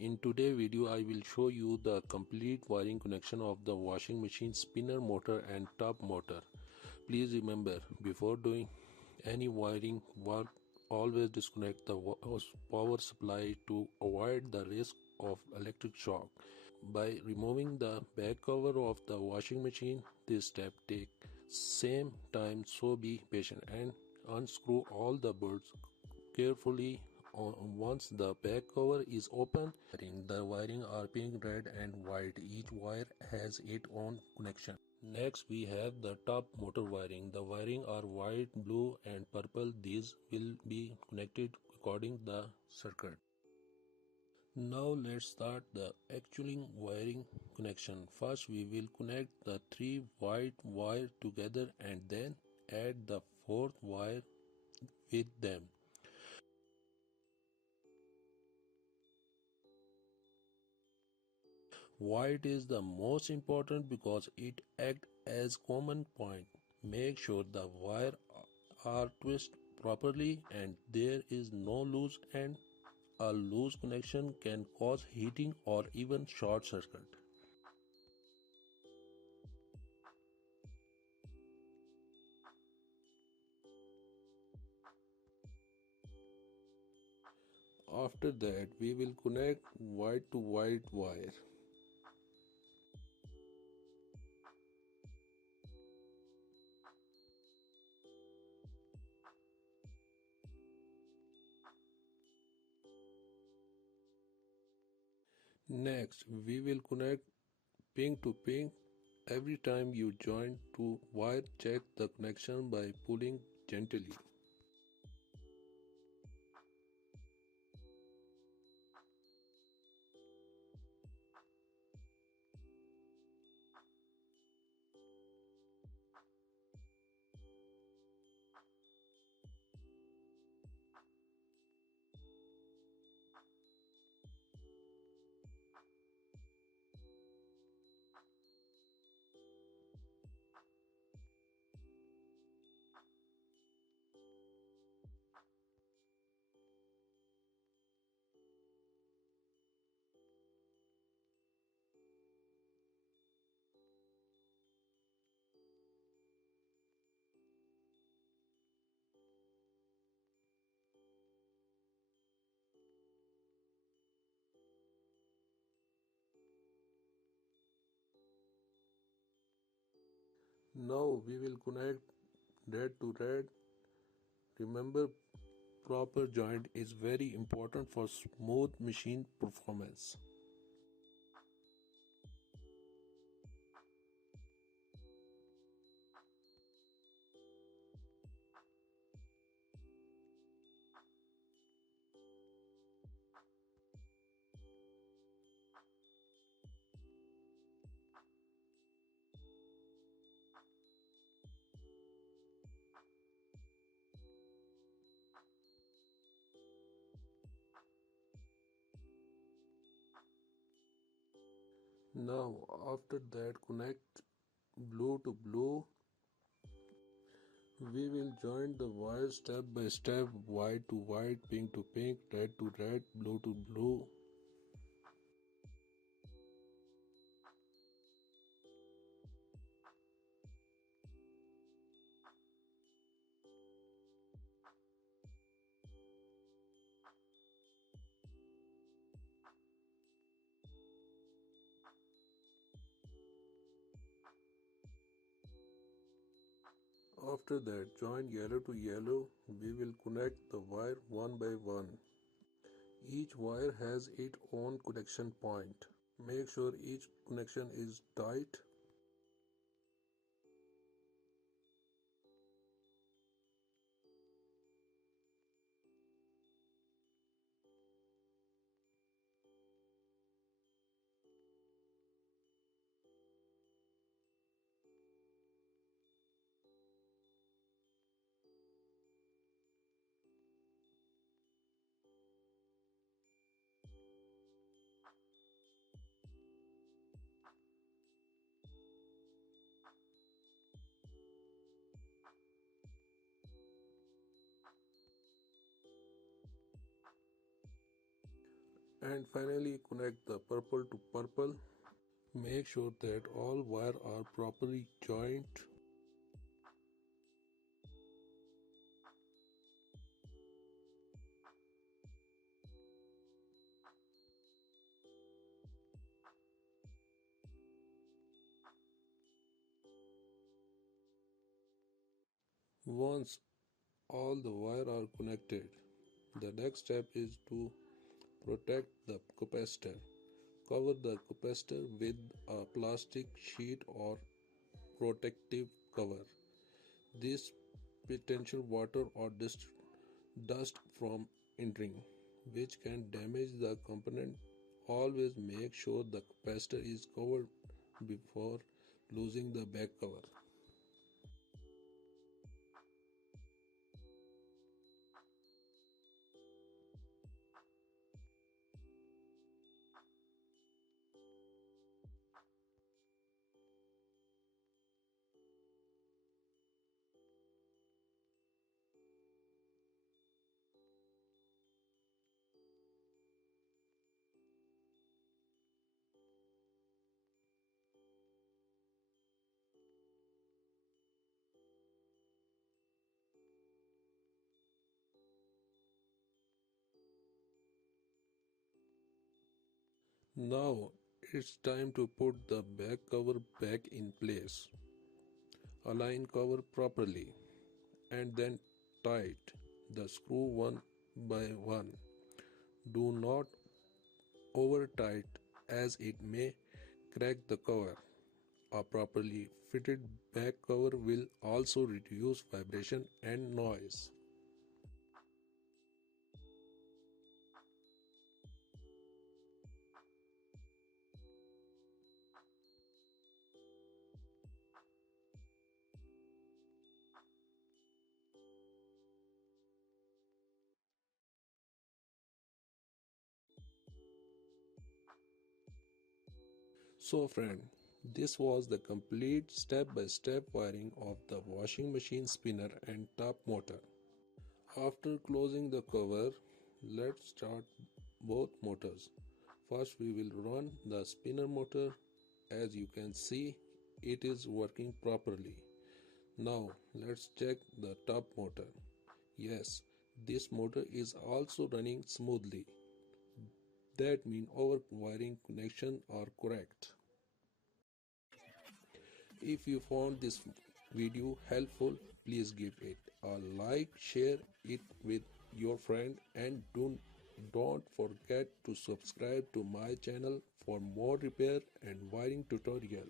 In today's video, I will show you the complete wiring connection of the washing machine spinner motor and top motor. Please remember, before doing any wiring work, always disconnect the power supply to avoid the risk of electric shock. By removing the back cover of the washing machine, this step takes same time, so be patient and unscrew all the bolts carefully. Once the back cover is open, the wiring are pink, red and white. Each wire has its own connection. Next we have the top motor wiring. The wiring are white, blue and purple. These will be connected according to the circuit. Now let's start the actual wiring connection. First we will connect the three white wires together and then add the fourth wire with them. White is the most important because it acts as common point. Make sure the wire are twisted properly and there is no loose end. A loose connection can cause heating or even short circuit. After that, we will connect white to white wire. Next, we will connect pink to pink. Every time you join two wire, check the connection by pulling gently. Now we will connect red to red. Remember, proper joint is very important for smooth machine performance. Now after that, connect blue to blue. We will join the wires step by step, white to white, pink to pink, red to red, blue to blue. After that, join yellow to yellow. We will connect the wire one by one. Each wire has its own connection point. Make sure each connection is tight. And finally connect the purple to purple. Make sure that all wires are properly joined. Once all the wires are connected, the next step is to protect the capacitor. Cover the capacitor with a plastic sheet or protective cover. This potential water or dust from entering, which can damage the component. Always make sure the capacitor is covered before losing the back cover. Now it's time to put the back cover back in place. Align cover properly and then tight the screw one by one. Do not over tight as it may crack the cover. A properly fitted back cover will also reduce vibration and noise. So friend, this was the complete step-by-step wiring of the washing machine spinner and top motor. After closing the cover, let's start both motors. First we will run the spinner motor. As you can see, it is working properly. Now let's check the top motor. Yes, this motor is also running smoothly. That means our wiring connection are correct. If you found this video helpful, please give it a like, share it with your friend, and don't forget to subscribe to my channel for more repair and wiring tutorial.